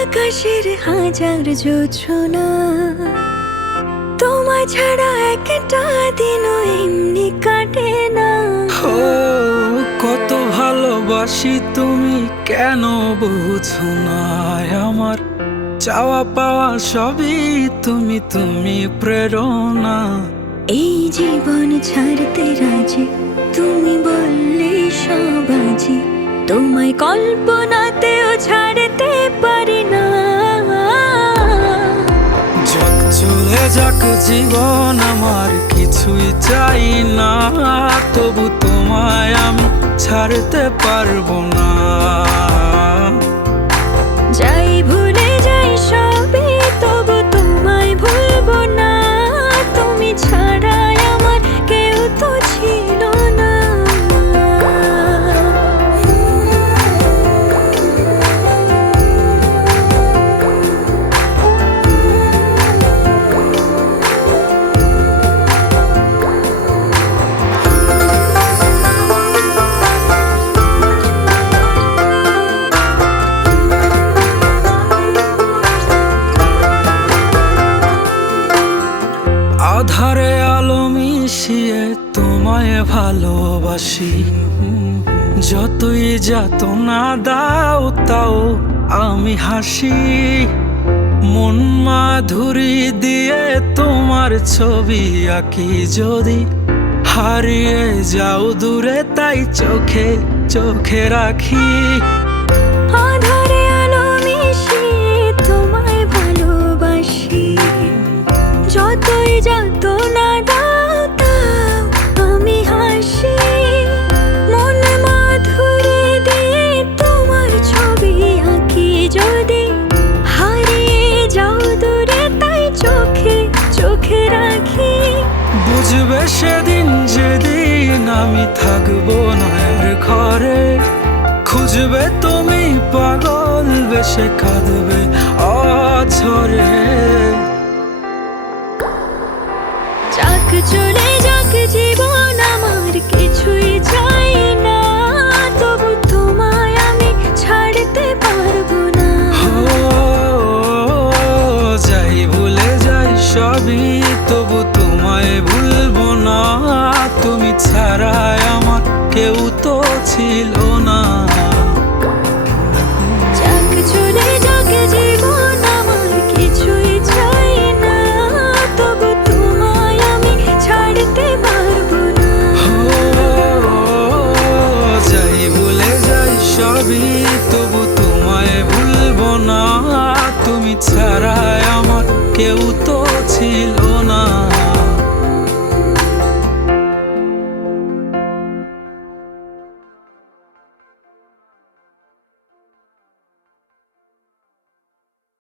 আকাশের হাজার জোছনা, তোমায় ছাড়া একটা দিনও এমনি কাটে না। ও কত ভালোবাসি তুমি কেন বুঝো না? আমার চাওয়া পাওয়া সবই তুমি, তুমি প্রেরণা। এই জীবন ছাড়তে রাজি, তুমি বললে সব আজি, তোমায় কল্পনাতেও ছাড়তে পারি না। যাক চলে যাক জীবন আমার কিছুই চাই না, তবু তোমায় আমি ছাড়তে পারবো না। যাই ভুলে যাই সবই, তবু তোমায় ভুলবো না। তুমি ছাড়াই আমার কেউ তো ছিল না। আধারে আলো মিশিয়ে তোমায় ভালোবাসি, যতই যাতনা দাও তাও আমি হাসি। মন মাধুরী দিয়ে তোমার ছবি আঁকি, যদি হারিয়ে যাও দূরে তাই চোখে চোখে রাখি। আধারে আলো মিশিয়ে তোমায় ভালোবাসি, যতই যাতনা দাও তাও আমি হাসি। মন মাধুরী দিয়ে তোমার ছবি আঁকি, যদি হারিয়ে যাও দূরে তাই চোখে চোখে রাখি। বুঝবে সেদিন যেদিন আমি থাকবো নয়ের ঘরে, খুঁজবে তুমি পাগল বেশে কাঁদবে অঝরে। যাক চলে যাক জীবন আমার কিছুই চাই না, তবু তোমায় আমি ছাড়তে পারবো না। ও যাই ভুলে যাই সবই, তবু তোমায় ভুলবো না। তুমি ছাড়াই আমার কেউ তো ছিল না। যাক চলে যাক জীবন আমার কিছুই চাই না, তবু তোমায় আমি ছাড়তে পারবো না। যাই ভুলে যাই সবই, তবু তোমায় ভুলবো না। তুমি ছাড়াই আমার কেউ তো ছিল